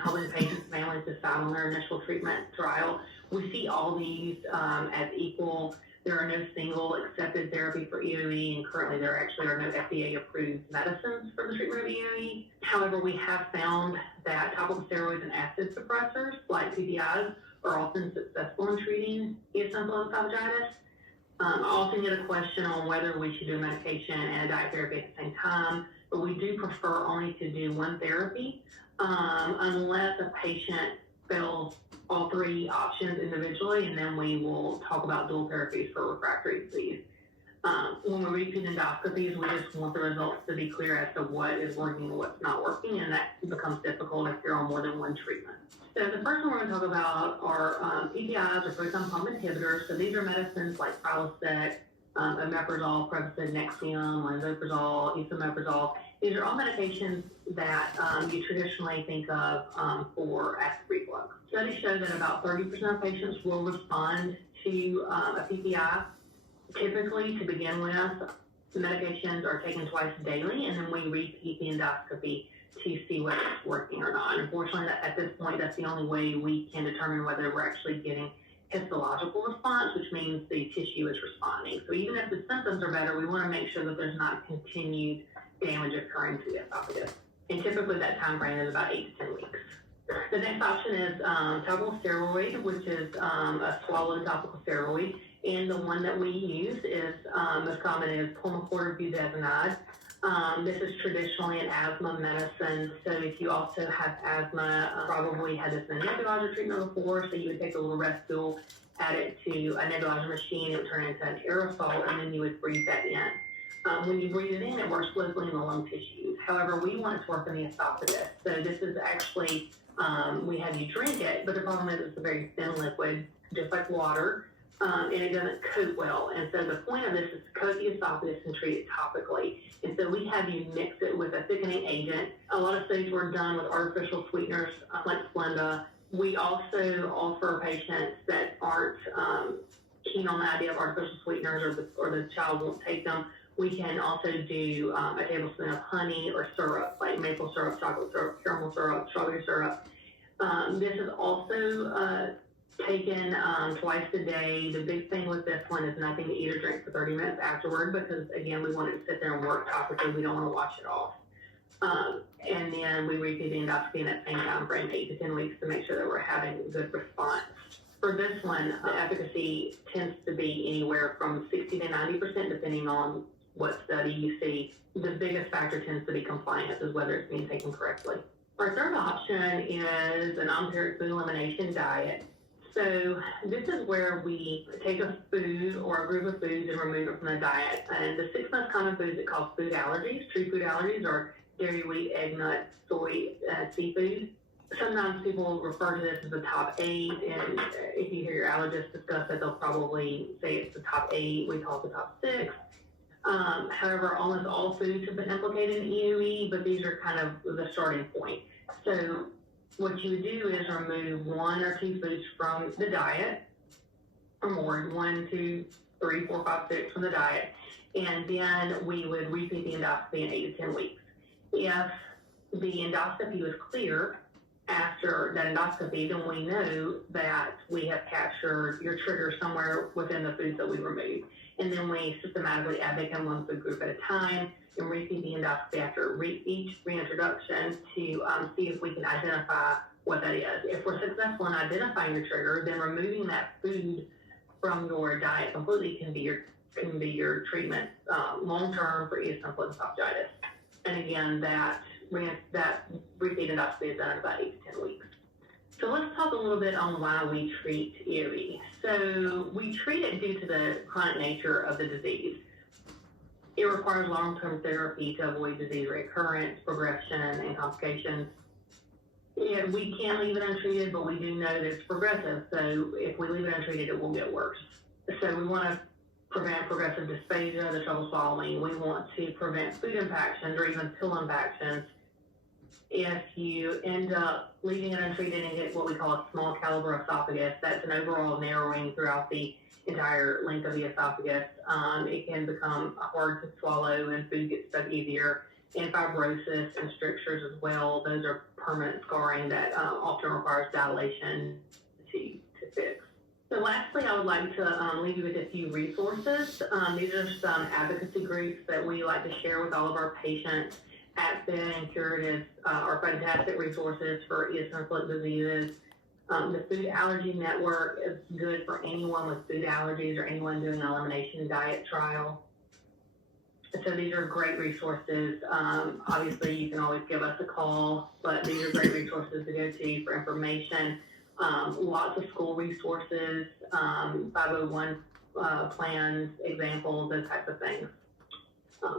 helping patients and families decide on their initial treatment trial. We see all these as equal. There are no single accepted therapy for EOE, and currently there actually are no FDA-approved medicines for the treatment of EOE. However, we have found that topical steroids and acid suppressors, like PPIs, are often successful in treating eosinophilic esophagitis. I often get a question on whether we should do a medication and a diet therapy at the same time, but we do prefer only to do one therapy unless a patient fails all three options individually, and then we will talk about dual therapies for refractory disease. When we repeat endoscopies, we just want the results to be clear as to what is working and what's not working, and that becomes difficult if you're on more than one treatment. So the first one we're going to talk about are PPIs, or proton pump inhibitors. So these are medicines like Prilosec, omeprazole, Prevacid, Nexium, lansoprazole, esomeprazole. These are all medications that you traditionally think of for acid reflux. Studies show that about 30% of patients will respond to a PPI. Typically, to begin with, the medications are taken twice daily, and then we repeat the endoscopy to see whether it's working or not. Unfortunately, at this point, that's the only way we can determine whether we're actually getting histological response, which means the tissue is responding. So even if the symptoms are better, we want to make sure that there's not continued damage occurring to the esophagus. And typically that time frame is about 8 to 10 weeks. The next option is topical steroid, which is a swallowed topical steroid. And the one that we use is most common is pulmicort budesonide. This is traditionally an asthma medicine. So if you also have asthma, probably had this in a nebulizer treatment before, so you would take a little Rescue, add it to a nebulizer machine, it would turn into an aerosol, and then you would breathe that in. When you breathe it in, it works locally in the lung tissues. However, we want it to work in the esophagus. So this is actually, we have you drink it, but the problem is it's a very thin liquid, just like water, and it doesn't coat well. And so the point of this is to coat the esophagus and treat it topically. And so we have you mix it with a thickening agent. A lot of studies were done with artificial sweeteners like Splenda. We also offer patients that aren't keen on the idea of artificial sweeteners, or the child won't take them. We can also do a tablespoon of honey or syrup, like maple syrup, chocolate syrup, caramel syrup, strawberry syrup. This is also taken twice a day. The big thing with this one is nothing to eat or drink for 30 minutes afterward, because again, we want it to sit there and work topically. We don't want to wash it off. And then we repeat the endoscopy in that same time frame, 8 to 10 weeks, to make sure that we're having a good response. For this one, the efficacy tends to be anywhere from 60 to 90%, depending on what study you see. The biggest factor tends to be compliance, is whether it's being taken correctly. Our third option is an empiric food elimination diet. So this is where we take a food or a group of foods and remove it from the diet. And the 6 most common foods that cause food allergies, true food allergies, are dairy, wheat, egg, nuts, soy, seafood. Sometimes people refer to this as the top 8, and if you hear your allergist discuss it, they'll probably say it's the top 8. We call it the top 6. However, almost all foods have been implicated in EOE, but these are kind of the starting point. So what you would do is remove 1 or 2 foods from the diet, or more, 1, 2, 3, 4, 5, 6 from the diet, and then we would repeat the endoscopy in 8 to 10 weeks. If the endoscopy was clear after that endoscopy, then we know that we have captured your trigger somewhere within the foods that we removed. And then we systematically add back in 1 food group at a time and repeat the endoscopy after each reintroduction to see if we can identify what that is. If we're successful in identifying your trigger, then removing that food from your diet completely can be your treatment long-term for eosinophilic esophagitis. And again, that repeat endoscopy is done in about 8 to 10 weeks. So let's talk a little bit on why we treat EOE. So we treat it due to the chronic nature of the disease. It requires long-term therapy to avoid disease recurrence, progression, and complications. Yeah, we can leave it untreated, but we do know that it's progressive. So if we leave it untreated, it will get worse. So we want to prevent progressive dysphagia, the trouble swallowing. We want to prevent food impactions or even pill impactions. If you end up leaving it untreated and get what we call a small caliber esophagus, that's an overall narrowing throughout the entire length of the esophagus. It can become hard to swallow and food gets stuck easier. and fibrosis and strictures as well. Those are permanent scarring that often requires dilation to fix. So lastly, I would like to leave you with a few resources. These are some advocacy groups that we like to share with all of our patients. ACFID and Curative are fantastic resources for eosinophilic diseases. The Food Allergy Network is good for anyone with food allergies or anyone doing an elimination diet trial. So these are great resources. Obviously, you can always give us a call, but these are great resources to go to for information. Lots of school resources, 501 plans, examples, those types of things.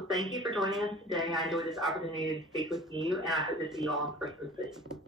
Thank you for joining us today. I enjoyed this opportunity to speak with you, and I hope to see you all in person soon.